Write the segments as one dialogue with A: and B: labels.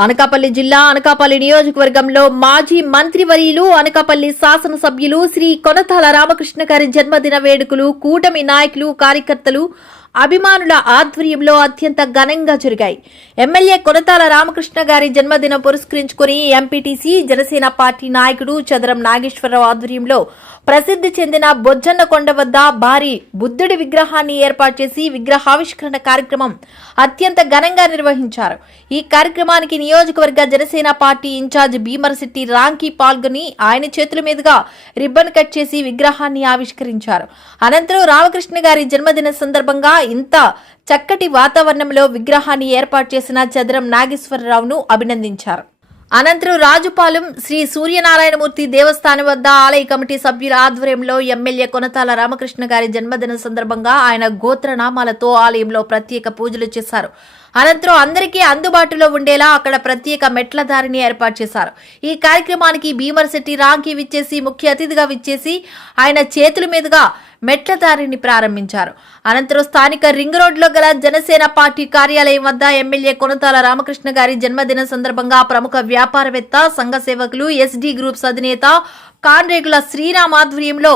A: అనకాపల్లి జిల్లా అనకాపల్లి నియోజకవర్గంలో మాజీ మంత్రివర్యులు అనకాపల్లి శాసనసభ్యులు శ్రీ కొనతాల రామకృష్ణ గారి జన్మదిన వేడుకలు కూటమి నాయకులు కార్యకర్తలు అభిమానుల ఆధ్వర్యంలో అత్యంత ఘనంగా జరిగాయి. ఎమ్మెల్యే కొనతాల రామకృష్ణ గారి జన్మదినం పురస్కరించుకుని ఎంపీటీసీ జనసేన పార్టీ నాయకుడు చదరం నాగేశ్వరరావు ఆధ్వర్యంలో ప్రసిద్ధి చెందిన బొజ్జన్న కొండ వద్ద భారీ బుద్ధుడి విగ్రహాన్ని ఏర్పాటు చేసి విగ్రహావిష్కరణ కార్యక్రమం అత్యంత ఘనంగా నిర్వహించారు. ఈ కార్యక్రమానికి నియోజకవర్గ జనసేన పార్టీ ఇన్ఛార్జ్ భీమరశెట్టి రాంకీ పాల్గొని ఆయన చేతుల మీదుగా రిబ్బన్ కట్ చేసి విగ్రహాన్ని ఆవిష్కరించారు. అనంతరం రామకృష్ణ గారి జన్మదిన సందర్భంగా ఇంత చక్కటి వాతావరణంలో విగ్రహాన్ని ఏర్పాటు చేసిన చదరం నాగేశ్వరరావును అభినందించారు. అనంతరం రాజుపాలెం శ్రీ సూర్యనారాయణమూర్తి దేవస్థానం వద్ద ఆలయ కమిటీ సభ్యుల ఆధ్వర్యంలో ఎమ్మెల్యే కొనతాల రామకృష్ణ గారి జన్మదిన సందర్భంగా ఆయన గోత్రనామాలతో ఆలయంలో ప్రత్యేక పూజలు చేశారు. అనంతరం అందరికీ అందుబాటులో ఉండేలా అక్కడ ప్రత్యేక మెట్ల దారిని ఏర్పాటు చేశారు. ఈ కార్యక్రమానికి భీమర్శెట్టి రాంకి విచ్చేసి ముఖ్య అతిథిగా విచ్చేసి ఆయన చేతుల మీదుగా మెట్ల దారిని ప్రారంభించారు. అనంతరం స్థానిక రింగ్ రోడ్లో గల జనసేన పార్టీ కార్యాలయం వద్ద ఎమ్మెల్యే కొనతాల రామకృష్ణ గారి జన్మదిన సందర్భంగా ప్రముఖ వ్యాపారవేత్త సంఘ సేవకులు ఎస్డీ గ్రూప్స్ అధినేత కాన్రేగుల శ్రీరామ్ ఆధ్వర్యంలో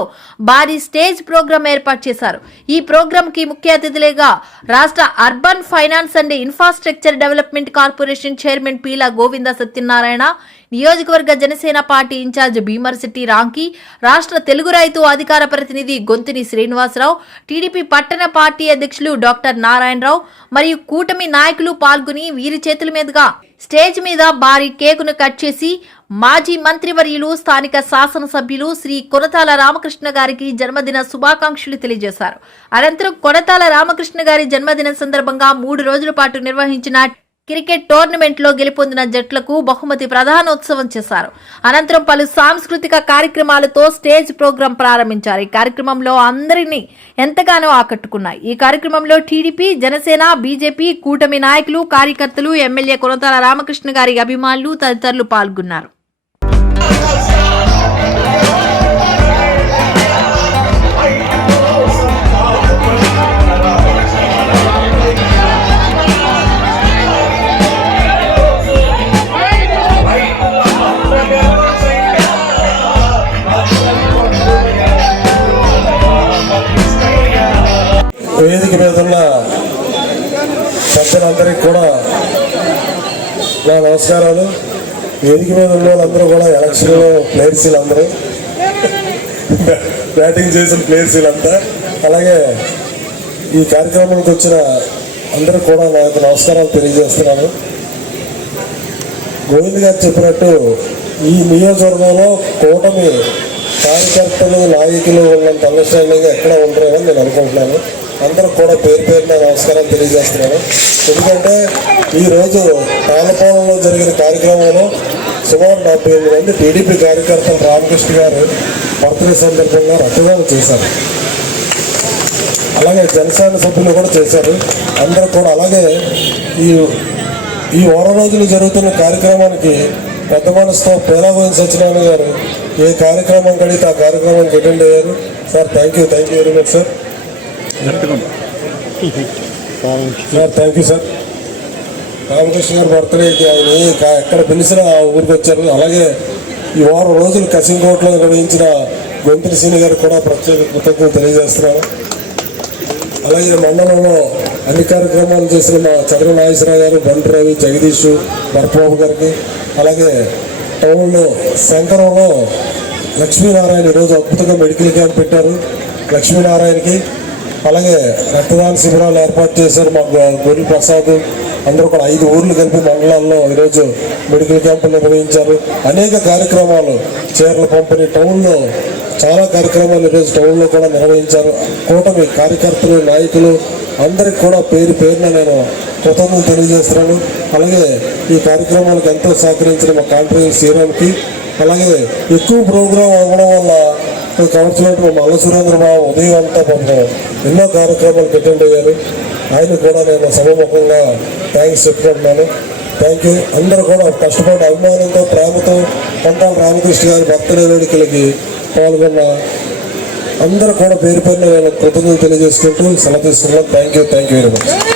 A: భారీ స్టేజ్ ప్రోగ్రాం ఏర్పాటు చేశారు. ఈ ప్రోగ్రాం కి ముఖ్య అతిథులుగా రాష్ట్ర urban finance and infrastructure development corporation chairman Peela Govinda Satyanarayana నియోజకవర్గ జనసేన పార్టీ ఇన్ఛార్జ్ భీమర్శెట్టి రాంకి రాష్ట్ర తెలుగు రైతు అధికార ప్రతినిధి గొంతుని శ్రీనివాసరావు టీడీపీ పట్టణ పార్టీ అధ్యక్షులు డాక్టర్ నారాయణరావు మరియు కూటమి నాయకులు పాల్గొని వీరి చేతుల మీదుగా స్టేజ్ మీద భారీ కేకును కట్ చేసి మాజీ మంత్రివర్యులు స్థానిక శాసనసభ్యులు శ్రీ కొనతాల రామకృష్ణ గారికి జన్మదిన శుభాకాంక్షలు తెలియజేశారు. అనంతరం కొనతాల రామకృష్ణ గారి జన్మదిన సందర్భంగా మూడు రోజుల పాటు నిర్వహించిన క్రికెట్ టోర్నమెంట్లో గెలుపొందిన జట్లకు బహుమతి ప్రధానోత్సవం చేశారు. అనంతరం పలు సాంస్కృతిక కార్యక్రమాలతో స్టేజ్ ప్రోగ్రాం ప్రారంభించారు. ఈ కార్యక్రమంలో అందరినీ ఎంతగానో ఆకట్టుకున్నాయి. ఈ కార్యక్రమంలో టీడీపీ జనసేన బీజేపీ కూటమి నాయకులు కార్యకర్తలు ఎమ్మెల్యే కొనతాల రామకృష్ణ గారి అభిమానులు తదితరులు పాల్గొన్నారు.
B: వేదిక మీద ఉన్న పెద్దలందరికీ కూడా నా నమస్కారాలు. వేదిక మీద ఉన్న వాళ్ళందరూ కూడా ఎలక్షన్లో ప్లేయర్స్ అందరూ. బ్యాటింగ్ చేసిన ప్లేయర్స్ వీళ్ళంతా అలాగే ఈ కార్యక్రమానికి వచ్చిన అందరూ కూడా నా యొక్క నమస్కారాలు తెలియజేస్తున్నాను. గోవింద్ గారు చెప్పినట్టు ఈ నియోజకవర్గంలో కూటమి కార్యకర్తలు నాయకులు ఉన్నంత అండర్స్టాండింగ్ ఎక్కడ ఉండరేమని నేను అనుకుంటున్నాను. అందరూ కూడా పేరు పేరున నమస్కారాలు తెలియజేస్తున్నాను. ఎందుకంటే ఈరోజు పాలపాలనలో జరిగిన కార్యక్రమంలో సుమారు డెబ్బై ఎనిమిది మంది టీడీపీ కార్యకర్తలు రామకృష్ణ గారు బర్త్డే సందర్భంగా రక్తదానం చేశారు. అలాగే జనసేన సభ్యులు కూడా చేశారు. అందరూ కూడా అలాగే ఈ ఈ వారం రోజులు జరుగుతున్న కార్యక్రమానికి పెద్ద మనసుతో పేరాగోవింద సత్యనారాయణ గారు ఏ కార్యక్రమం కడిగితే ఆ కార్యక్రమానికి అటెండ్ అయ్యారు. Sir thank you thank you very much sir sir thank you sir Ramakrishna గారి బర్త్డేకి ఆయన కా- ఎక్కడ పిలిచినా ఆ ఊరికి వచ్చారు. అలాగే ఈ వారం రోజులు కసింకోట్లో నిర్వహించిన గొంతుల సీని గారికి కూడా ప్రత్యేక కృతజ్ఞతలు తెలియజేస్తున్నాను. అలాగే మండలంలో అన్ని కార్యక్రమాలు చేసిన మా చంద్ర నాగేశ్వరరావు గారు బండి రవి జగదీష్ భరతబాబు గారికి అలాగే టౌన్లో శంకరంలో లక్ష్మీనారాయణ ఈరోజు అద్భుతంగా మెడికల్ క్యాంప్ పెట్టారు. లక్ష్మీనారాయణకి అలాగే రక్తదాన శిబిరాలు ఏర్పాటు చేశారు మా గొ- ప్రసాద్. అందరూ కూడా ఐదు ఊర్లు కలిపి మండలాల్లో ఈరోజు మెడికల్ క్యాంపులు నిర్వహించారు. అనేక కార్యక్రమాలు చీరల పంపిణీ టౌన్లో చాలా కార్యక్రమాలు ఈరోజు టౌన్లో కూడా నిర్వహించారు. కూటమి కార్యకర్తలు నాయకులు అందరికి కూడా పేరు పేరున నేను కృతజ్ఞతలు తెలియజేస్తున్నాను. అలాగే ఈ కార్యక్రమాలకు ఎంతో సహకరించిన మా కాంట్రాక్టర్ శ్రీరామ్కి అలాగే ఎక్కువ ప్రోగ్రాం అవ్వడం వల్ల కవర్చినట్టు మా మల్ల సురేంద్రబాబు ఉదయం అంతా పాపం ఎన్నో కార్యక్రమాలు పెట్టండి అయ్యారు ఆయన కూడా నేను సమముఖంగా థ్యాంక్స్ చెప్పుకుంటున్నాను. థ్యాంక్ యూ అందరూ కూడా కష్టపడి అభిమానంతో ప్రేమతో పంటాల రామకృష్ణ గారి భక్తుల వేడుకలకి పాల్గొన్న అందరూ కూడా పేరు పేరున నేను కృతజ్ఞతలు తెలియజేసుకుంటూ సెలవు తీసుకున్నాం thank you thank you very much